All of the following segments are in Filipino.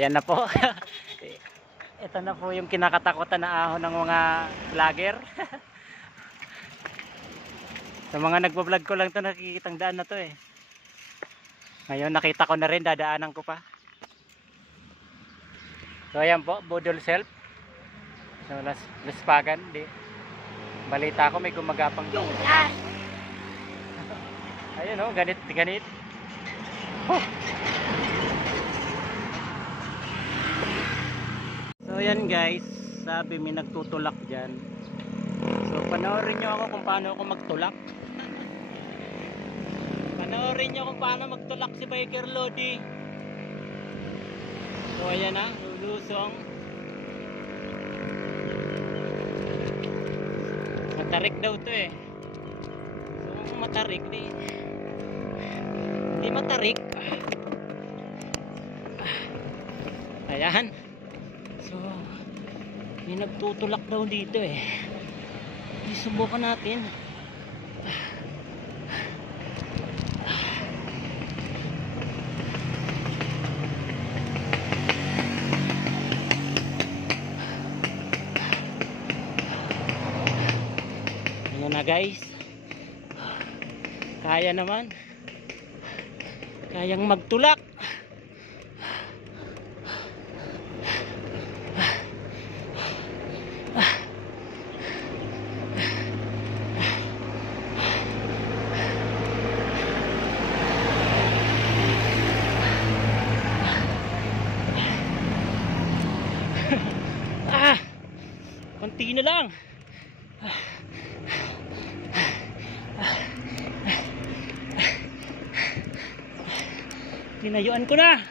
Ayan na po. Ito na po yung kinakatakutan na ahon ng mga vlogger. Sa mga nagbablog ko lang to, nakikitang daan na to eh. Ngayon nakita ko na rin, dadaanan ko pa. So ayan po, Budol Self. So Laspagan, di. Balita ko may gumagapang doon. Ayun oh, ganit. Huh. So ayan guys, sabi may nagtutulak dyan. So panoorin nyo ako kung paano ako magtulak. Panoorin nyo kung paano magtulak si Biker Lodi. So ayan na, lulusong. Matarik daw to eh. So kung matarik, di matarik. Ayan. So may nagtutulak daw dito eh. Subukan natin. Ayan na guys. Kaya naman. Kayang magtulak. Konti na lang. Tinayuan ko na.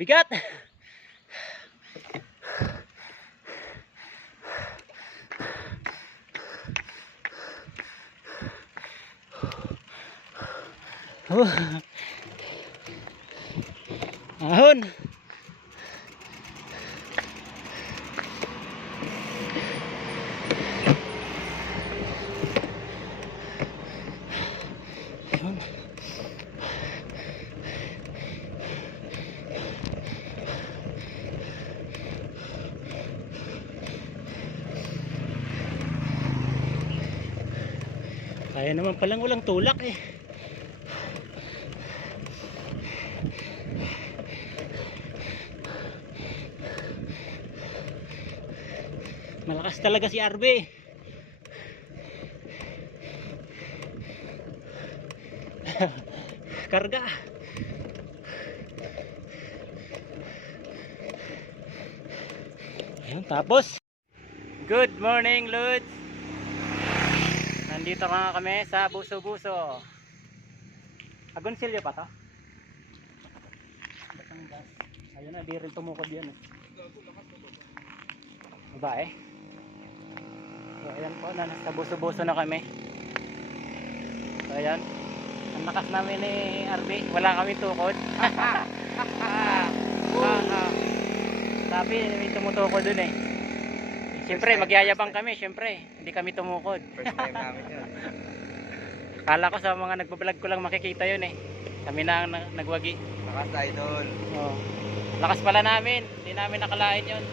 Bigat. Ahon. Kaya naman palang walang tulak eh. Malakas talaga si RB. Karga. Ayun, tapos. Good morning, Lods. Nandito nga kami sa Buso-Buso. Agoncillo pa to? Ayun na, di rin tumukod yan. Babae. So ayan po, nasa Buso-Buso na kami. So ayan, ang lakas namin ni RB, wala kami tukod. Sabi, may tumutukod dun eh. Siyempre, magyayabang kami, siyempre. Hindi kami tumukod. First time namin yun. Kala ko sa mga nagbablog ko lang makikita yun eh. Kami na ang nagwagi. Lakas idol. Oh. Lakas pala namin. Hindi namin nakalain yun.